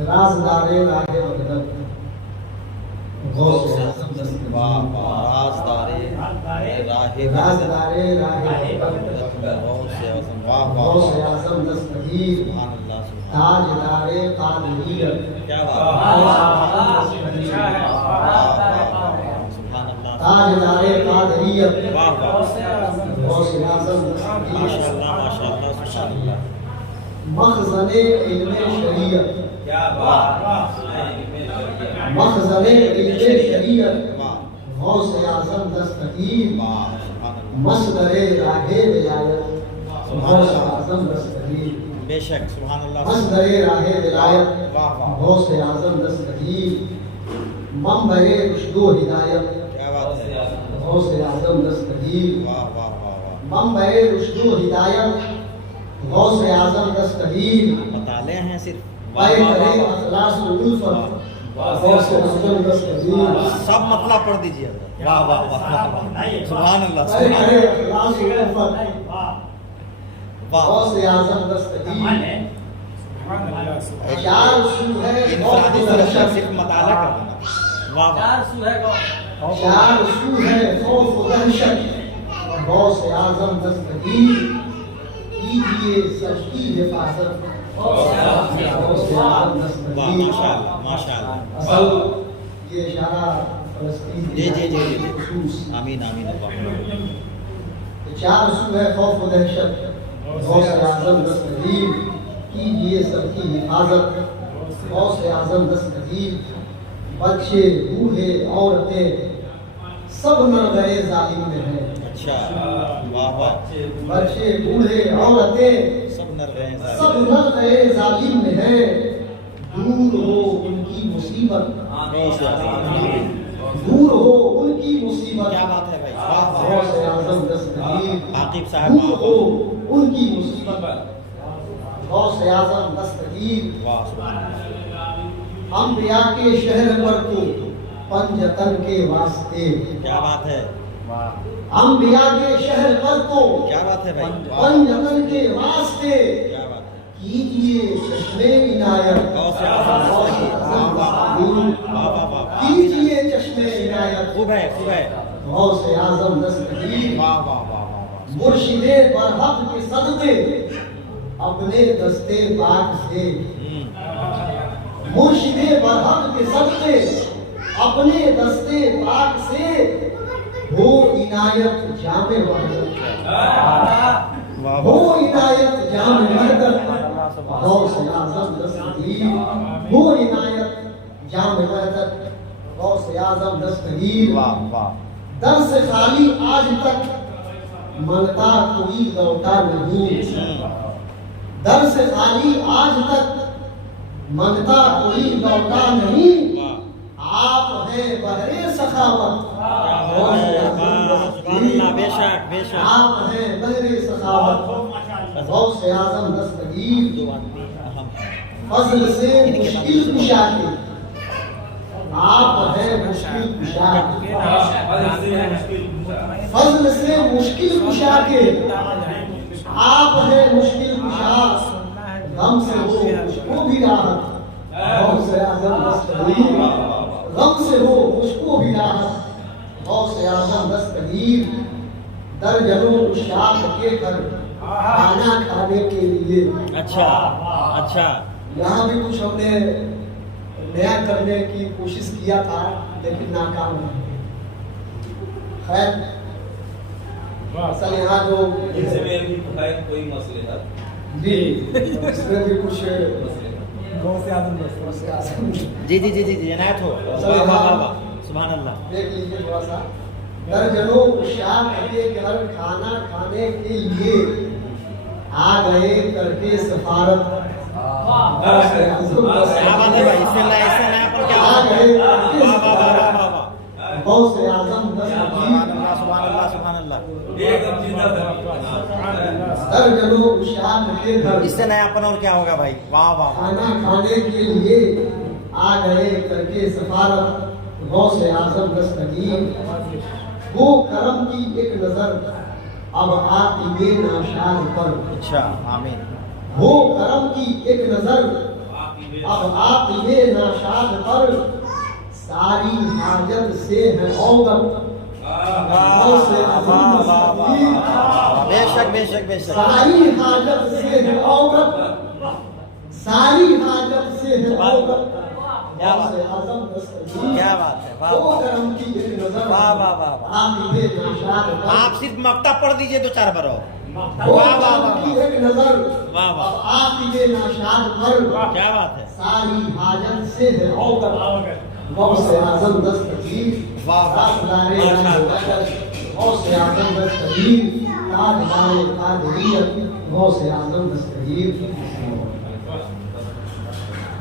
رازدارے راہ وحدت غوث اعظم واہ واہ رازدارے رازدارے راہ وحدت غوث اعظم واہ واہ غوث اعظم دستگیر سبحان اللہ تاجدارے قادریت کیا بات سبحان اللہ تاجدارے قادریت واہ واہ غوث اعظم ماشاء دستگیر اللہ ماشاء اللہ سبحان اللہ مخزن علم شریعت کیا بات مخزن علم شریعت واہ غوث اعظم دستگیر واہ سبحان اللہ مصدر راہ ولایت غوث اعظم دستگیر بے شک سبحان اللہ مصدر راہ ولایت واہ واہ غوث اعظم دستگیر منبع رشد و ہدایت کیا بات ہے غوث اعظم دستگیر واہ واہ واہ واہ منبع رشد و ہدایت غوث اعظم دستگیر مطالعے ہیں صرف پائے کرے اخلاص و الفت غوث اعظم دستگیر سب مطلب پڑھ دیجیے واہ واہ واہ سبحان اللہ پائے سبحان کرے اللہ اخلاص و الفت واہ غوث اعظم دستگیر ایک چار اصول ہے انفرادی خوف و طرف سے دہشت صرف مطالعہ کر دینا واہ واہ چار اصول ہے خوف و دہشت غوث اعظم دستگیر کیجیے سچ کی حفاظت غوث اعظم واہ دستگیر ماشاء اللہ ماشاء اللہ اصل یہ اشارہ فلسطین جی جی جی جی خصوص آمین آمین اللہ چار اصول ہے خوف و دہشت غوث اعظم دستگیر کیجیے سب کی حفاظت غوث اعظم دستگیر بچے بوڑھے عورتیں سب نہ گئے ظالم میں ہیں اچھا واہ واہ بچے بوڑھے عورتیں سب نر رہے ہیں سب نہ گئے ظالم میں ہیں دور ہو ان کی مصیبت دور ہو ان کی مصیبت کیا بات ہے بھائی واہ واہ غوث اعظم دستگیر عاقب صاحب دور واہ ہو ان کی مصیبت غوث اعظم دستگیر واہ سبحان اللہ انبیاء کے شہر پر تو پنجتن کے واسطے کیا بات ہے انبیاء کے شہر پر تو کیا بات ہے بھائی واہ پنجتن کے واسطے کیا بات ہے کیجیے چشمے عنایت غوث اعظم دستگیر واہ واہ واہ واہ واہ کیجیے چشمے عنایت خوب ہے غوث اعظم دستگیر واہ واہ واہ واہ مرشد برحق کے صدقے اپنے دستے پاک سے مرشد برحق کے صدقے اپنے دستے پاک سے ہو عنایت جامع وحدت ہو عنایت جامع وحدت غوث اعظم دستگیر ہو عنایت جامع وحدت غوث اعظم دستگیر واہ واہ در سے خالی آج تک منگتا کوئی لوٹا نہیں در سے خالی آج تک منگتا کوئی لوٹا نہیں آپ ہیں بحر سخاوت بے شک بے شک آپ ہیں بحر سخاوت غوث اعظم دستگیر فضل سے مشکل کشا کے آپ ہیں مشکل کشا فضل سے مشکل کشا کے آپ ہیں مشکل کشا غم سے ہو مجھ کو بھی راحت غوث اعظم دستگیر غم سے ہو مجھ کو بھی راحت غوث اعظم دستگیر درجنوں اشاق کے کر کھانا کھانے کے لیے اچھا اچھا یہاں بھی کچھ ہم نے نیا کرنے کی کوشش کیا تھا لیکن ناکام رہے خیر اصل یہاں جو کوئی مسئلے تھا جی اس میں بھی کچھ جی جی جی جی جی عنایت ہو واہ واہ واہ سبحان اللہ دیکھ لیجیے تھوڑا سا درجنوں اشاق کے گھر کھانا کھانے کے لیے آ گئے کر کے سفارت کیا بات ہے بھائی اس سے نیا پر کیا آ گئے کر کے واہ واہ واہ سفارت واہ واہ غوث اعظم دستگیر سبحان اللہ سبحان اللہ درجنوں اشاق کے گھر اس سے نیا پن اور کیا ہوگا بھائی واہ واہ کھانا کھانے کے لیے آ گئے کر کے سفارت غوث اعظم دستگیر وہ کرم کی ایک نظر اب آتی بے ناشاد پر اچھا آمین وہ کرم کی ایک نظر اب عاقب ناشاد پر ساری حاجت سے ہے اوگت غوث اعظم دستگیر بے شک بے شک بے شک ساری حاجت سے ہے اوگت ساری حاجت سے ہے اوگت غوث اعظم دستگیر کیا بات ہے واہ وہ کرم کی ایک نظر واہ واہ واہ واہ عاقب ناشاد پر آپ صرف مکتا پڑھ دیجئے دو چار برو وہ واہ واہ کرم کی واہ ایک نظر واہ واہ اب عاقب ناشاد پر کیا بات ہے ساری حاجت سے ہے اوگت غوث اعظم دستگیر واہ واہ غوث اعظم دستگیر تاجدار قادریت غوث اعظم دستگیر